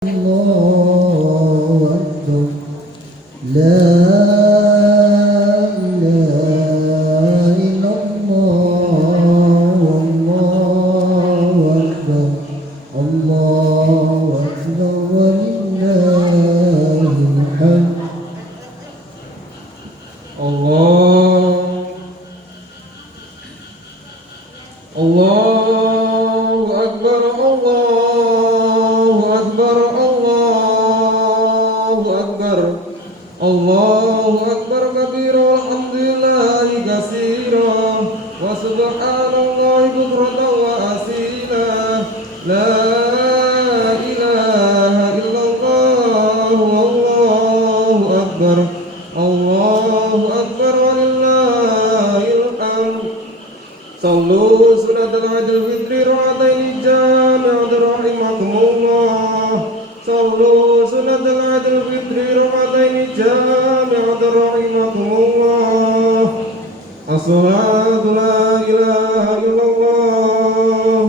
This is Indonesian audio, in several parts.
الله أكبر لا إله إلا الله والله أكبر الله أكبر ولله الحمد الله أكبر الله أكبر الله أكبر الله أكبر كبيرا والحمد لله كثيرا وسبحان الله بكرة وأصيلا لا إله إلا الله والله أكبر الله أكبر ولله الحمد صلوا سنة العيد الفطر ركعتين جامعة رحمكم الله صلوا سنة العيد الفطر ركعتين جامعة رحمكم الله الصلاة لا إله إلا الله.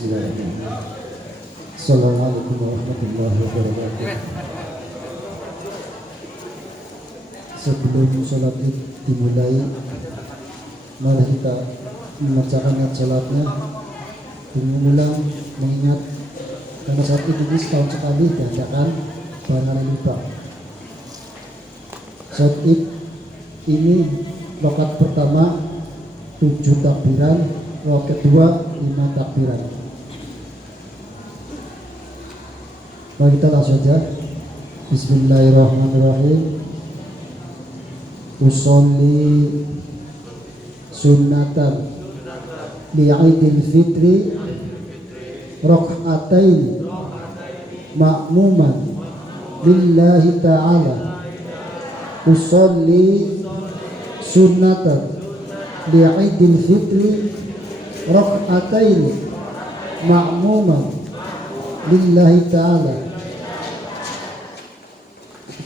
Bismillahirrahmanirrahim. Assalamualaikum warahmatullahi wabarakatuh. Sebelum sholat id dimulai, mari kita membacakan ayat sholatnya. Mengulang mengingat karena saat ini setahun sekali diadakan barangkali lupa. Sholat id ini rakaat pertama 7 takbiran, rakaat kedua 5 takbiran. Mari kita langsung saja. Bismillahirrahmanirrahim. Usolli sunnatan li'idil fitri rak'atain ma'muman lillahi ta'ala. Usolli sunnatan li'idil fitri rak'atain ma'muman lillahi ta'ala.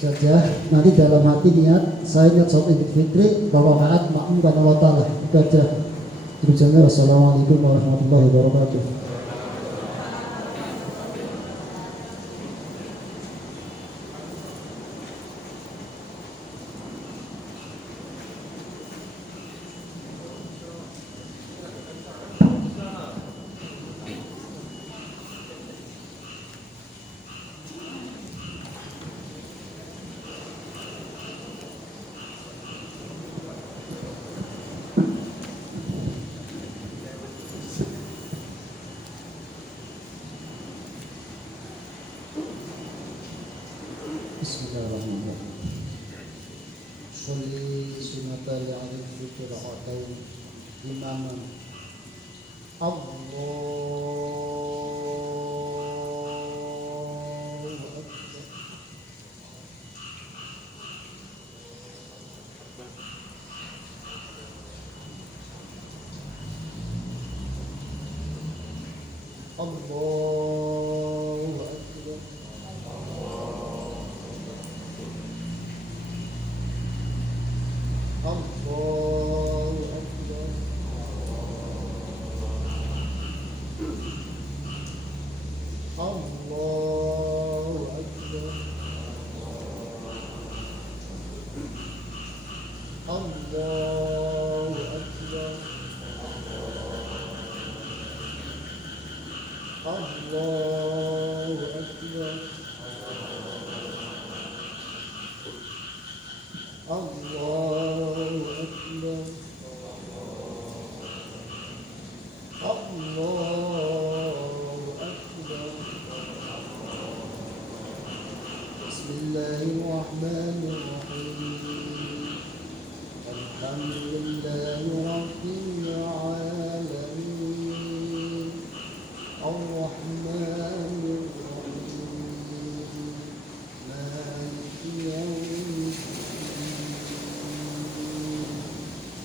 Saja nanti dalam hati niat saya ingat sholat Idul Fitri bahwa rakaat makmum karena Allah Ta'ala. Itu aja. Wassalamualaikum warahmatullahi wabarakatuh. Bismillahirrahmanirrahim. Sholli sunnatal li'idil fitri rak'atain imaman. Allahu akbar. Allahu akbar. Allahu akbar. Allahu akbar. Allahu akbar. Allahu akbar. Allahu akbar. Allahu akbar. Bismillahirrahmanirrahim. Alhamdulillahi rabbil alamin. Ar-Rahmanir Rahim. Maliki yawmiddin.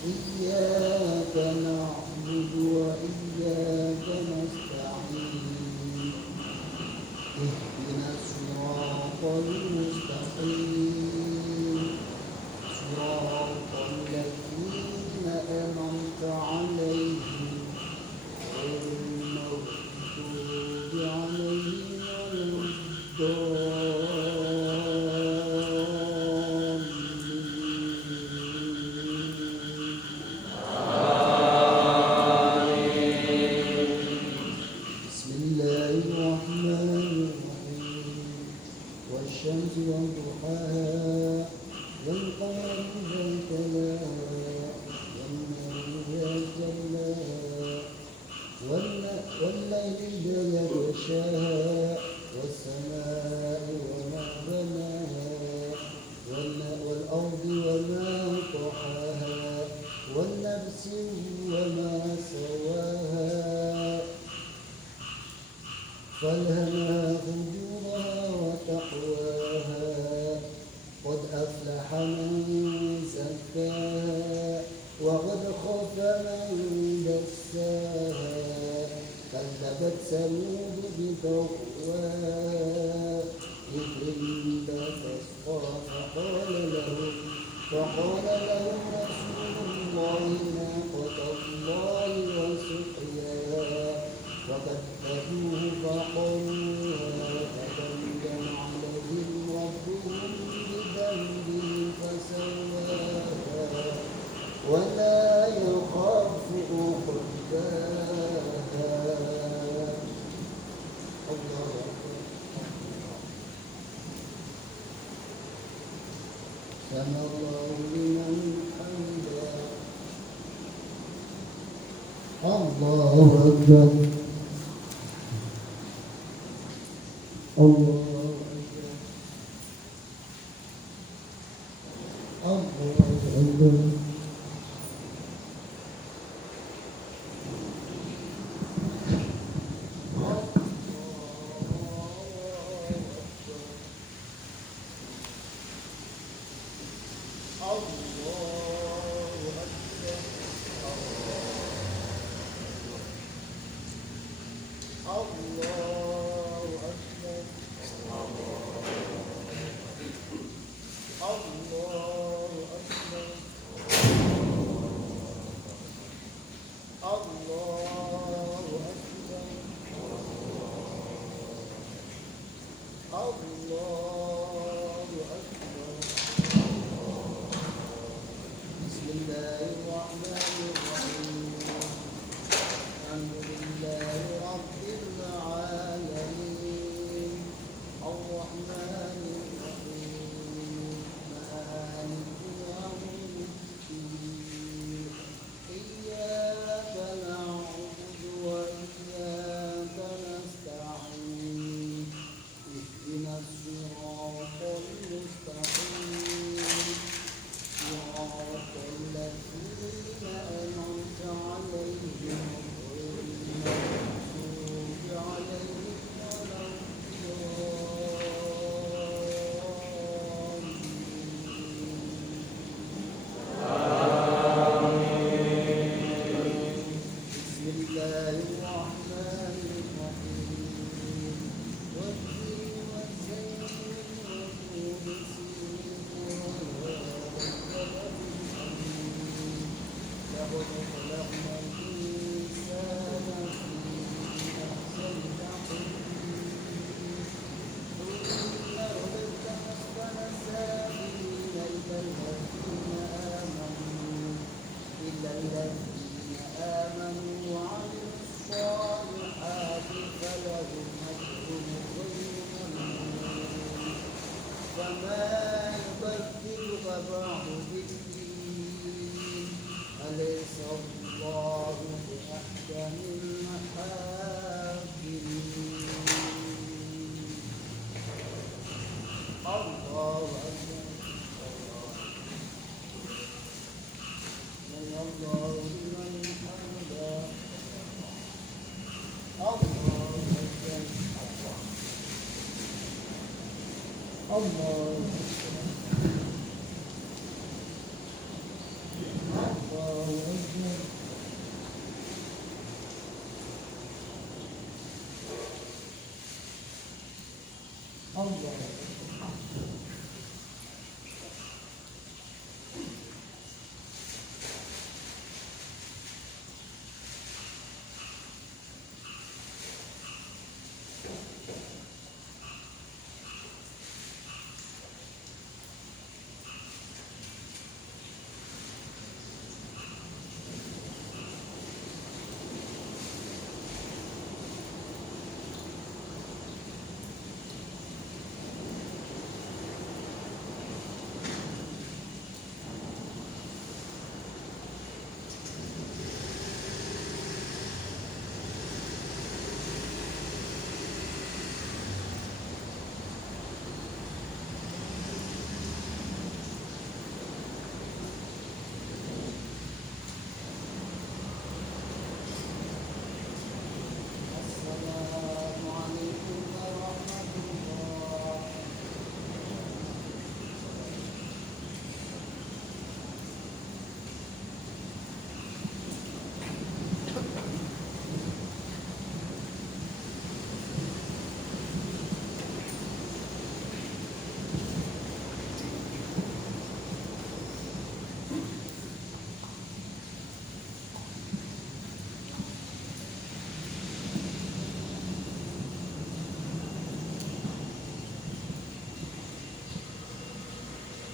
Iyyaka na'budu wa iyyaka nasta'in. الرحيم صراط الذين أنعمت عليهم غير المغضوب عليهم ولا بسم الله الرحمن الرحيم والشمس وضحاها والقمر إذا تلاها والنهار إذا جلاها والليل إذا يغشاها والسماء وما بناها والأرض وما طحاها والنفس وما سواها فألهمها فجورها وتقواها قد أفلح من زكاها وقد خاب من دساها كذبت ثمود بتقواها إذ انبعث فقال لهم رسول الله ناقة الله وسقياها فكذبوه فقالوا فدمدم عليهم ربهم بذنبهم فسواها ولا يخاف عقباها الله أكبر سمع الله لمن حمده الله أكبر الله أكبر الله أكبر بسم الله الرحمن الرحيم الحمد لله رب العالمين الرحمن الرحيم مالك يوم الدين إياك نعبد وإياك نستعين اهدنا الصراط المستقيم صراط الذين أنعمت عليهم غير المغضوب عليهم ولا الضالين بسم الله الرحمن الرحيم والتين والزيتون وطور سينين لقد خلقنا الإنسان في أحسن تقويم ثم رددنا أسفل سافلين إلا الذين آمنوا وعملوا الصالحات فلهم أجر غير ممنون فما يبدلك بعد بالدين أليس الله بأحكم الحاكمين الله أكبر سمع الله لمن حمده الله أكبر الله أكبر الله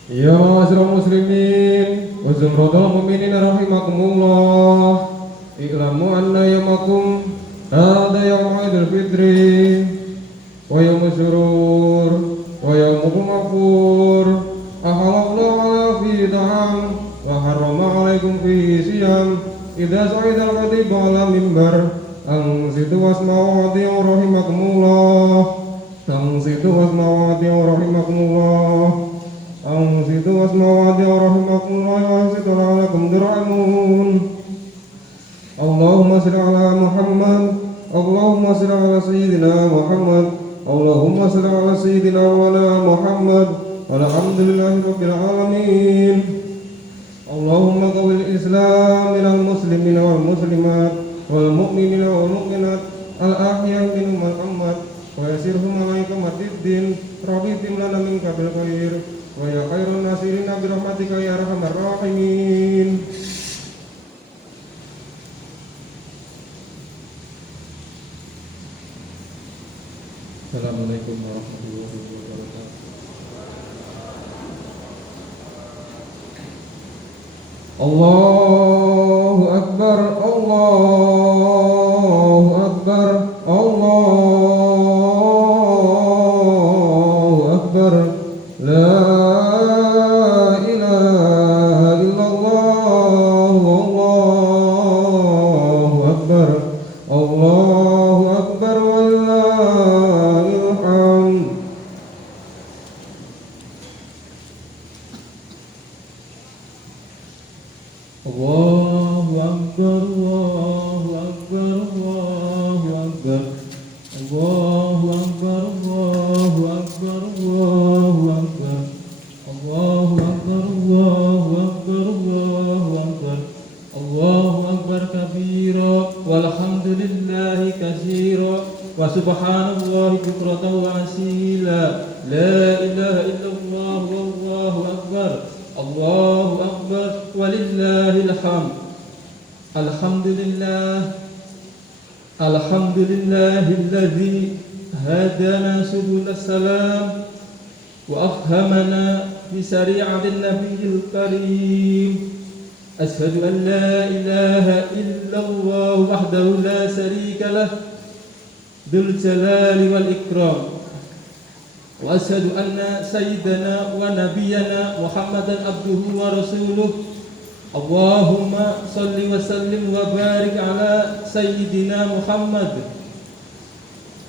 Ya ma'asyiral muslimin wa zumratal mu'minin rahimakumullah. I'lamu anna yawmakum hadha yawm Idul Fitri wa yawm surur wa yawmukum mafur. Ahalallahu ala fi ta'am wa harrama alaikum fi siyam. Idza sa'ida al-khatib ala mimbar ansitu wasma'u wa rahimakumullah. Ansitu wasma'u wa rahimakumullah. أنصتوا واسمعوا وأطيعوا رحمكم الله وأنصتوا لعلكم ترحمون. اللهم صل على محمد. اللهم صل على سيدنا محمد. اللهم صل على سيدنا وعلى محمد. والحمد لله رب العالمين. اللهم قوي الإسلام من المسلمين والمسلمات والمؤمنين والمؤمنات الأحياء منهم والأموات ويسرهم عليك مد الدين. رضيتم لنا منك بالخير ويا خير الناصرين برحمتك يا أرحم الراحمين. Assalamualaikum warahmatullahi wabarakatuh. Allahu Akbar, Allahu Akbar, Allahu Akbar. La Subhanallah bukratan wa asila. La ilaha illallah wallahu akbar. Allahu akbar walillahil hamd. Alhamdulillah. Alhamdulillahilladzi hadana subulas salam wa afhamana bi syari'atin nabiyil karim. Ashhadu an la ilaha illallah wahdahu la syarika lah Dzul Jalali wal Ikram. Wa asyhadu anna sayyidana wa nabiyyana Muhammadan abduhu wa rasuluh. Allahumma salli wa sallim wa barik ala sayyidina Muhammad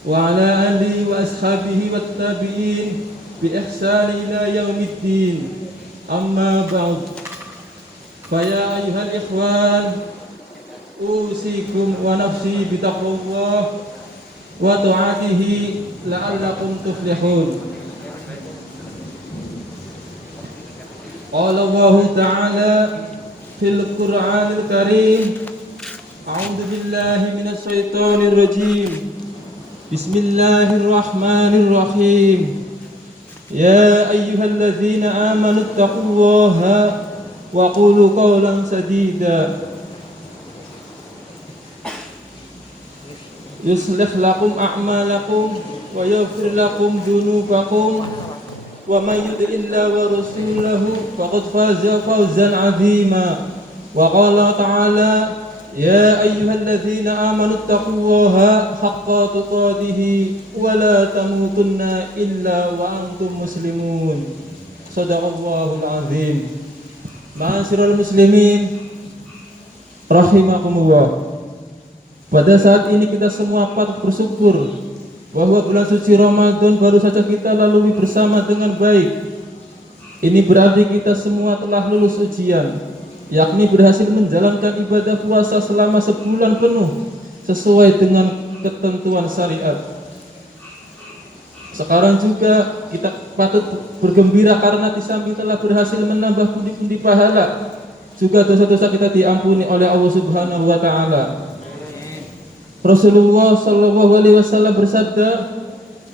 wa ala alihi wa ashabihi wat tabi'in bi ihsani ila yaumiddin. Amma ba'd. Fa ya ayyuhal ikhwan, usikum wa nafsi bi taqwallah wa ta'atihi la'allakum tuflihun. Qala Allah ta'ala fil Qur'anil Karim, a'udzu billahi minasy syaithanir rajim. Bismillahirrahmanirrahim. Ya ayyuhalladzina amanu taqullaha wa qulu qawlan sadida. Yuslih lakum a'malakum wa yaghfir lakum dhunubakum wa may yuti'illaha wa rasulahu faqad faza fawzan 'azima. Wa qala ta'ala ya ayyuhalladzina amanu taqullaha haqqa tuqatih wa la tamutunna illa wa antum muslimun. Shadaqallahul 'azim. Ma'asyiral muslimin rahimakumullah. Pada saat ini kita semua patut bersyukur bahwa bulan suci Ramadan baru saja kita lalui bersama dengan baik. Ini berarti kita semua telah lulus ujian, yakni berhasil menjalankan ibadah puasa selama sebulan penuh sesuai dengan ketentuan syariat. Sekarang juga kita patut bergembira karena di samping telah berhasil menambah pundi-pundi pahala, juga dosa-dosa kita diampuni oleh Allah Subhanahu wa taala. Rasulullah sallallahu alaihi wasallam bersabda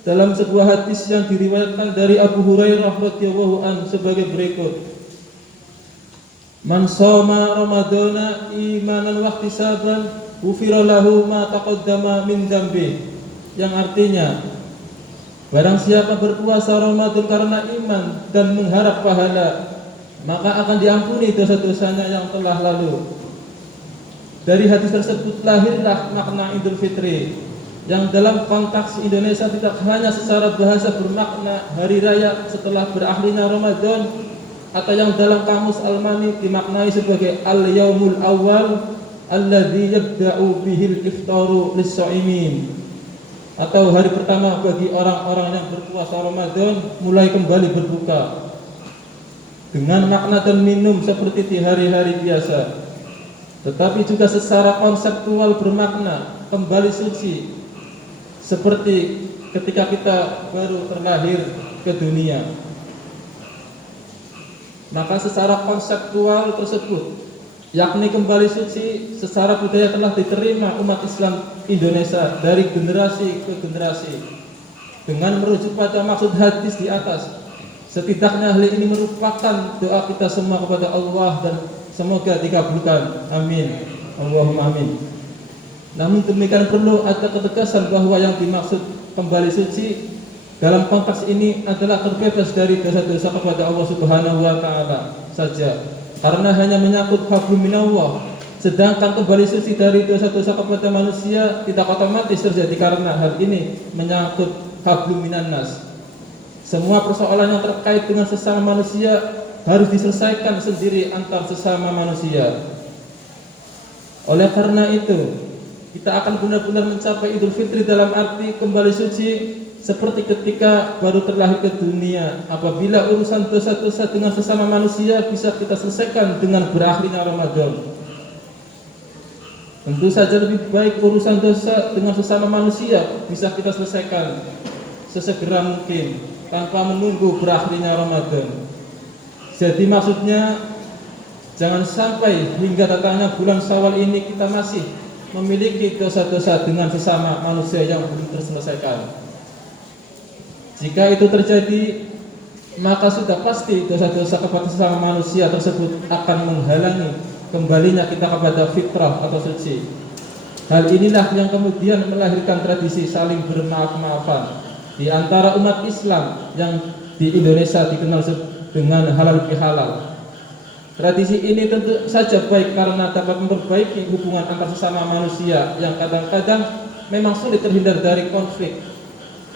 dalam sebuah hadis yang diriwayatkan dari Abu Hurairah radhiyallahu anhu sebagai berikut. Man shoma ramadhana imanan wa ihtisaban ghufira lahu ma taqaddama min dzambi. Yang artinya Barang siapa berpuasa Ramadan karena iman dan mengharap pahala, maka akan diampuni dosa-dosanya yang telah lalu. Dari hadis tersebut lahirlah makna Idul Fitri, yang dalam konteks Indonesia tidak hanya secara bahasa bermakna hari raya setelah berakhirnya Ramadan, atau yang dalam kamus Al-Mani dimaknai sebagai al-yaumul awal alladzi yabda'u bihil iftaru lis-shaimin, atau hari pertama bagi orang-orang yang berpuasa Ramadan mulai kembali berbuka, dengan makna dan minum seperti di hari-hari biasa, tetapi juga secara konseptual bermakna kembali suci seperti ketika kita baru terlahir ke dunia. Maka secara konseptual tersebut, yakni kembali suci, secara budaya telah diterima umat Islam Indonesia dari generasi ke generasi. Dengan merujuk pada maksud hadis di atas, setidaknya hal ini merupakan doa kita semua kepada Allah dan semoga dikabulkan. Amin. Allahumma amin. Namun demikian perlu ada ketegasan bahwa yang dimaksud kembali suci dalam konteks ini adalah terbebas dari dosa-dosa kepada Allah Subhanahu wa taala saja, karena hanya menyangkut hablum minallah. Sedangkan kembali suci dari dosa-dosa kepada manusia tidak otomatis terjadi karena hal ini menyangkut hablum minannas. Semua persoalan yang terkait dengan sesama manusia harus diselesaikan sendiri antar sesama manusia. Oleh karena itu, kita akan benar-benar mencapai Idul Fitri dalam arti kembali suci seperti ketika baru terlahir ke dunia, apabila urusan dosa-dosa dengan sesama manusia bisa kita selesaikan dengan berakhirnya Ramadan. Tentu saja lebih baik urusan dosa dengan sesama manusia bisa kita selesaikan sesegera mungkin tanpa menunggu berakhirnya Ramadan. Jadi maksudnya, jangan sampai hingga datangnya bulan Syawal ini kita masih memiliki dosa-dosa dengan sesama manusia yang belum terselesaikan. Jika itu terjadi, maka sudah pasti dosa-dosa kepada sesama manusia tersebut akan menghalangi kembalinya kita kepada fitrah atau suci. Hal inilah yang kemudian melahirkan tradisi saling bermaaf-maafan di antara umat Islam yang di Indonesia dikenal dengan halal bihalal. Tradisi ini tentu saja baik karena dapat memperbaiki hubungan antar sesama manusia yang kadang-kadang memang sulit terhindar dari konflik,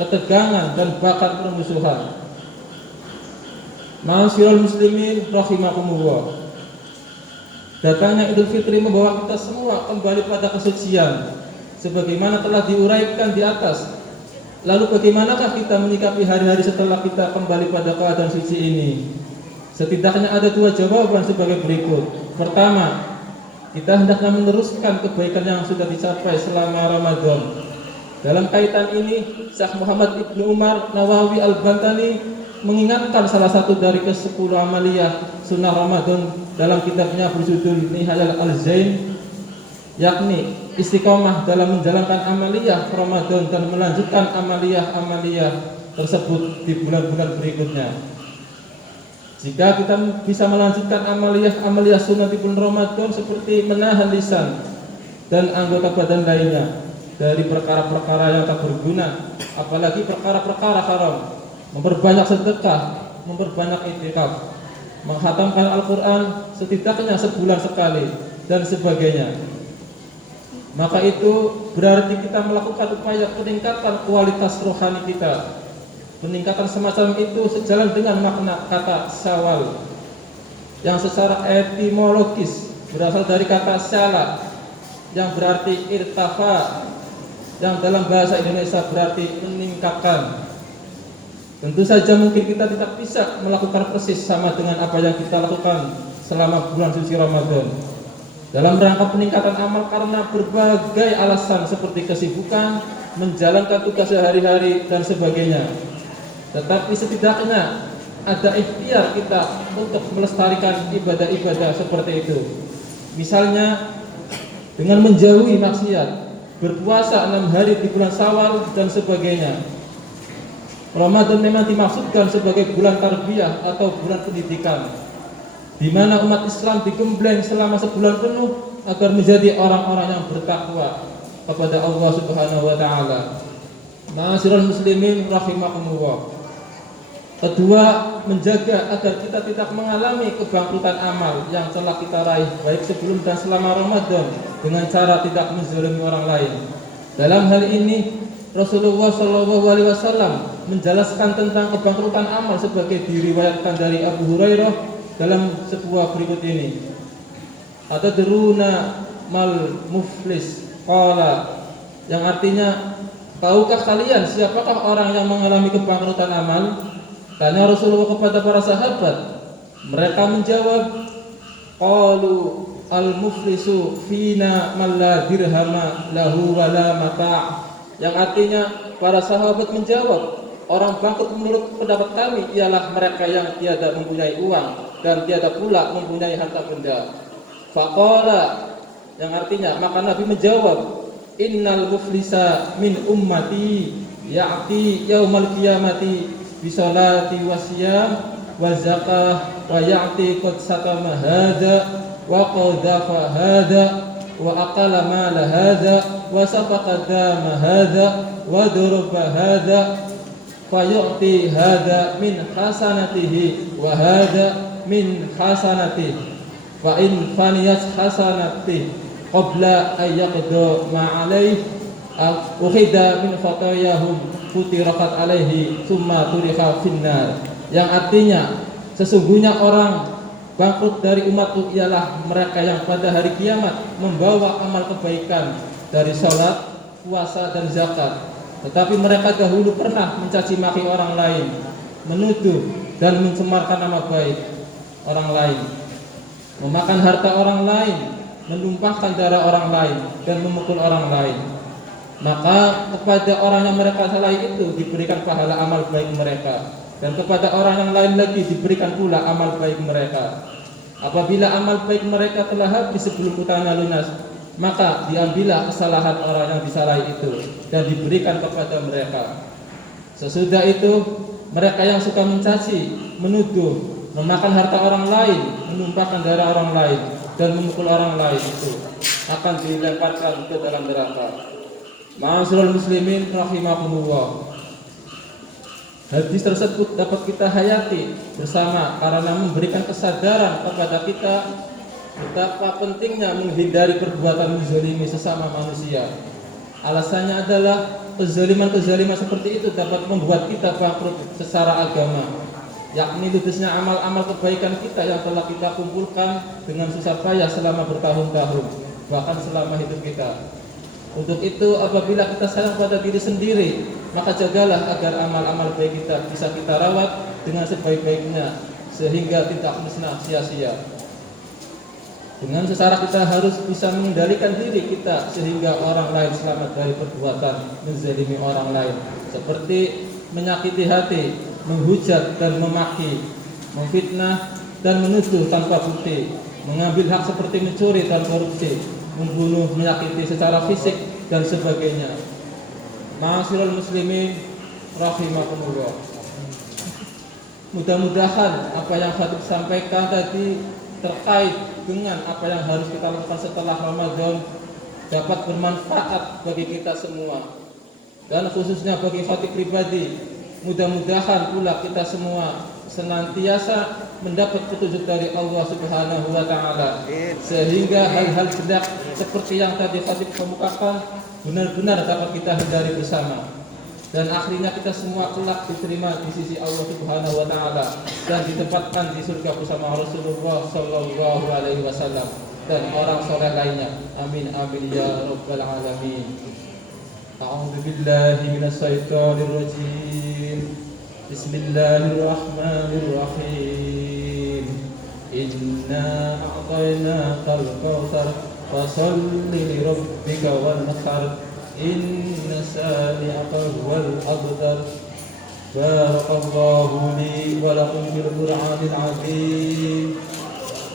ketegangan, dan bahkan permusuhan. Ma'asyiral muslimin rahimakumullah. Datangnya Idul Fitri membawa kita semua kembali pada kesucian sebagaimana telah diuraikan di atas. Lalu bagaimanakah kita menyikapi hari-hari setelah kita kembali pada keadaan suci ini? Setidaknya ada dua jawaban sebagai berikut. Pertama, kita hendaknya meneruskan kebaikan yang sudah dicapai selama Ramadan. Dalam kaitan ini, Syekh Muhammad Ibnu Umar Nawawi Al-Bantani mengingatkan salah satu dari ke-10 amaliyah sunnah Ramadan dalam kitabnya berjudul Nihayal Al-Zain, yakni istiqomah dalam menjalankan amaliyah Ramadan dan melanjutkan amaliyah-amaliyah tersebut di bulan-bulan berikutnya. Jika kita bisa melanjutkan amaliyah sunnah di bulan Ramadan seperti menahan lisan dan anggota badan lainnya dari perkara-perkara yang tak berguna, apalagi perkara-perkara haram, memperbanyak sedekah, memperbanyak i'tikaf, menghatamkan Al-Quran setidaknya sebulan sekali, dan sebagainya, maka itu berarti kita melakukan upaya peningkatan kualitas rohani kita. Peningkatan semacam itu sejalan dengan makna kata syawal yang secara etimologis berasal dari kata syala yang berarti irtafa, yang dalam bahasa Indonesia berarti meningkatkan. Tentu saja mungkin kita tidak bisa melakukan persis sama dengan apa yang kita lakukan selama bulan suci Ramadan dalam rangka peningkatan amal karena berbagai alasan seperti kesibukan, menjalankan tugas sehari-hari, dan sebagainya. Tetapi setidaknya ada ikhtiar kita untuk melestarikan ibadah-ibadah seperti itu. Misalnya dengan menjauhi maksiat, berpuasa 6 hari di bulan Syawal, dan sebagainya. Ramadan memang dimaksudkan sebagai bulan tarbiyah atau bulan pendidikan, di mana umat Islam digembleng selama sebulan penuh agar menjadi orang-orang yang bertakwa kepada Allah Subhanahu wa taala. Ma'asyiral muslimin rahimakumullah. Kedua, menjaga agar kita tidak mengalami kebangkrutan amal yang telah kita raih baik sebelum dan selama Ramadan dengan cara tidak menzalimi orang lain. Dalam hal ini Rasulullah SAW menjelaskan tentang kebangkrutan amal sebagai diriwayatkan dari Abu Hurairah dalam sebuah berikut ini. Atadruna mal muflis qala, yang artinya, tahukah kalian siapakah orang yang mengalami kebangkrutan amal? Tanya Rasulullah kepada para sahabat. Mereka menjawab, qalu al-muflisu fina man la dirhama lahu wala mata'. Yang artinya, para sahabat menjawab, orang bangkrut menurut pendapat kami ialah mereka yang tiada mempunyai uang dan tiada pula mempunyai harta benda. Faqala, yang artinya, maka Nabi menjawab, innal muflisa min ummati ya'ti yaumal qiyamati bisolati wasiyam wa zakah wa ya'ti qad satama hadha wa qadhafa hadha wa aqala mala hadha wa safaqa dama hadha wa daraba hadha fa yu'ti hadha min hasanatihi wa hadha min hasanatihi fa in faniyat hasanatihi qabla an yaqda ma alayhi ukhida min fatayahum futirakat alaihi summa turikha finnar. Yang artinya, sesungguhnya orang bangkrut dari umatku ialah mereka yang pada hari kiamat membawa amal kebaikan dari salat, puasa dan zakat, tetapi mereka dahulu pernah mencaci maki orang lain, menuduh dan mencemarkan nama baik orang lain, memakan harta orang lain, menumpahkan darah orang lain dan memukul orang lain. Maka kepada orang yang mereka salahi itu diberikan pahala amal baik mereka, dan kepada orang yang lain lagi diberikan pula amal baik mereka. Apabila amal baik mereka telah habis sebelum utangnya lunas, maka diambillah kesalahan orang yang disalahi itu dan diberikan kepada mereka. Sesudah itu, mereka yang suka mencaci, menuduh, memakan harta orang lain, menumpahkan darah orang lain dan memukul orang lain itu akan dilemparkan ke dalam neraka. Ma'asyiral muslimin rahimakumullah. Hadis tersebut dapat kita hayati bersama karena memberikan kesadaran kepada kita betapa pentingnya menghindari perbuatan menzalimi sesama manusia. Alasannya adalah kezaliman-kezaliman seperti itu dapat membuat kita bangkrut secara agama, yakni ludesnya amal-amal kebaikan kita yang telah kita kumpulkan dengan susah payah selama bertahun-tahun, bahkan selama hidup kita. Untuk itu, apabila kita sayang pada diri sendiri, maka jagalah agar amal-amal baik kita bisa kita rawat dengan sebaik-baiknya sehingga tidak musnah sia-sia. Dengan secara kita harus bisa mengendalikan diri kita sehingga orang lain selamat dari perbuatan menzalimi orang lain, seperti menyakiti hati, menghujat dan memaki, memfitnah dan menuduh tanpa bukti, mengambil hak seperti mencuri dan korupsi, membunuh, menyakiti secara fisik dan sebagainya. Ma'asyiral muslimin rahimakumullah. Mudah-mudahan apa yang Khatib sampaikan tadi terkait dengan apa yang harus kita lakukan setelah Ramadan dapat bermanfaat bagi kita semua, dan khususnya bagi Khatib pribadi. Mudah-mudahan pula kita semua senantiasa mendapat petunjuk dari Allah Subhanahu wa taala sehingga hal-hal jelek seperti yang tadi Khatib kemukakan benar-benar dapat kita hindari bersama, dan akhirnya kita semua kelak diterima di sisi Allah Subhanahu wa taala dan ditempatkan di surga bersama Rasulullah sallallahu alaihi wasallam dan orang soleh lainnya. Amin amin ya rabbal alamin. A'udzu billahi minasy syaithanir rajim. Bismillahirrahmanirrahim. Inna a'tainakal kautsar fasalli li rabbika wanhar. Inna sani'aka huwal abtar. Barakallahu li wa lakum bil Qur'anil azim.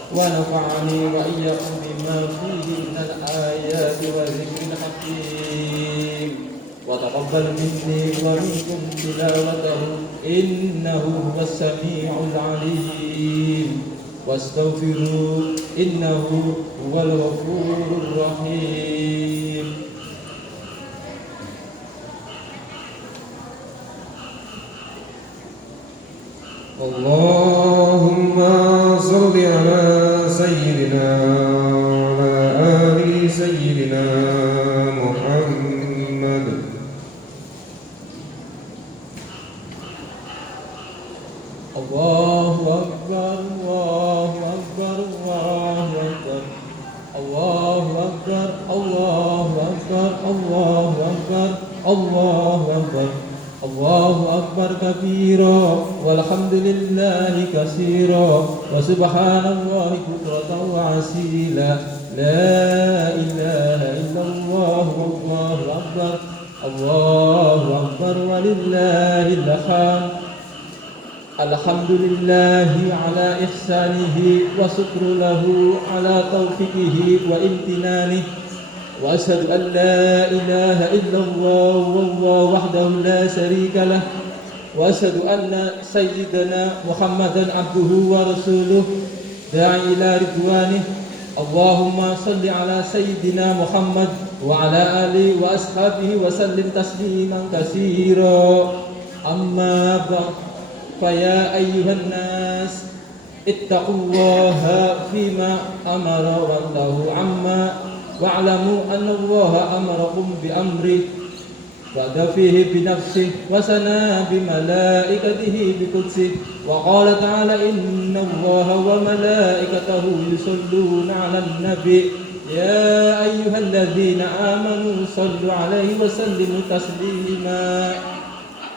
Wa nafa'ani wa iyyakum bima fihi minal ayati wa dzikril hakim. Wa taqabbal minni wa minkum tilawatahu innahu huwas sami'ul 'alim. Wastaghfiru innahu huwal ghafurur rahim. اللهم صل على سيدنا وعلى آل سيدنا محمد. الله أكبر الله أكبر الله أكبر الله أكبر الله أكبر الله أكبر الله أكبر الله أكبر كبيرا والحمد لله كثيرا وسبحان الله بكرة وأصيلا لا إله إلا الله والله أكبر الله أكبر ولله الحمد. الحمد لله على إحسانه وشكر له على توفيقه وامتنانه وأشهد أن لا إله إلا الله والله وحده لا شريك له وأشهد أن سيدنا محمدا عبده ورسوله داعي إلى رضوانه. اللهم صل على سيدنا محمد وعلى آله وأصحابه وسلم تسليما كثيرا. أما بعد فيا أيها الناس اتقوا الله فيما أمر وانتهوا عما واعلموا أن الله أمركم بأمره بدأ فيه بنفسه وثنى بملائكته بقدسه وقال تعالى إن الله وملائكته يصلون على النبي يا أيها الذين آمنوا صلوا عليه وسلموا تسليما.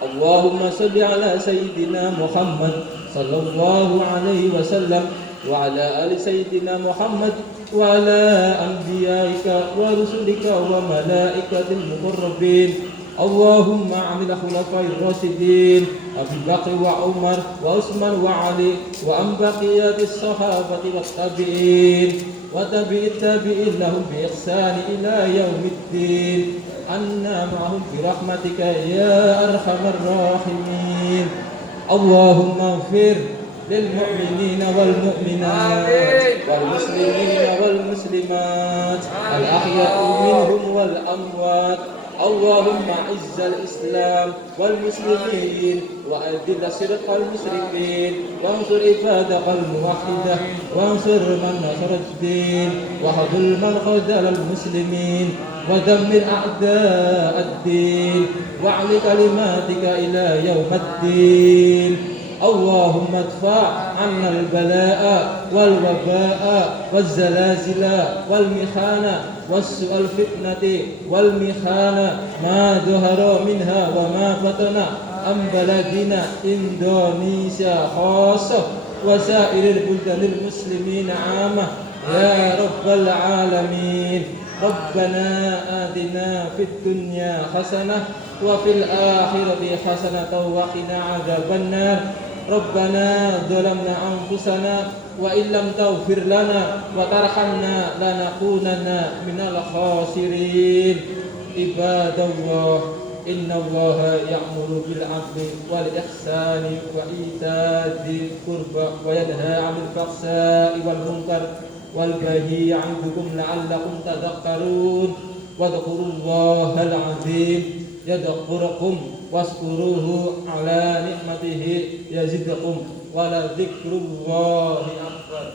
اللهم صل على سيدنا محمد صلى الله عليه وسلم وعلى آل سيدنا محمد وعلى أنبيائك ورسلك وملائكة المقربين. اللهم عمل خلفاء الراشدين أبي بكر وعمر وعثمان وعلي وعن بقية الصحابة والتابعين وتابع التابعين لهم بإحسان إلى يوم الدين عنا معهم برحمتك يا أرحم الراحمين. اللهم اغفر للمؤمنين والمؤمنات والمسلمين والمسلمات الأحياء منهم والأموات. اللهم أعز الإسلام والمسلمين وأذل الشرك والمشركين وانصر عبادك الموحدة وانصر من نصر الدين وخذل من خذل المسلمين ودمر أعداء الدين واعل كلماتك إلى يوم الدين. اللهم ادفع عنا البلاء والوباء والزلازل والمحنة والسوء الفتنة والمحنة ما ظهر منها وما بطن عن بلدنا إندونيسيا خاصة وسائر البلدان المسلمين عامة يا رب العالمين. ربنا آتنا في الدنيا حسنة وفي الآخرة حسنة وقنا عذاب النار. ربنا ظلمنا أنفسنا وإن لم تغفر لنا وترحمنا لنكونن من الخاسرين. عباد الله إن الله يأمر بالعدل والإحسان وإيتاء ذي القربى وينهى عن الفحشاء والمنكر والبغي يعظكم لعلكم تذكرون. واذكروا الله العظيم يذكركم واشكروه على نعمته يزدكم ولذكر الله أكبر.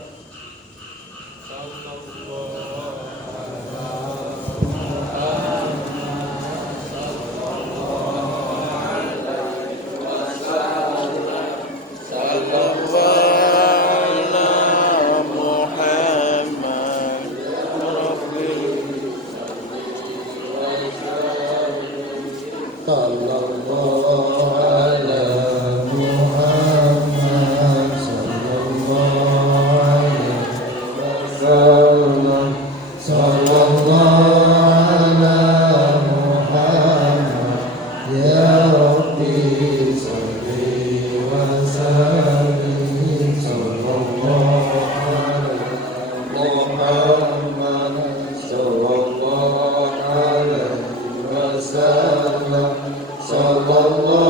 Sallallahu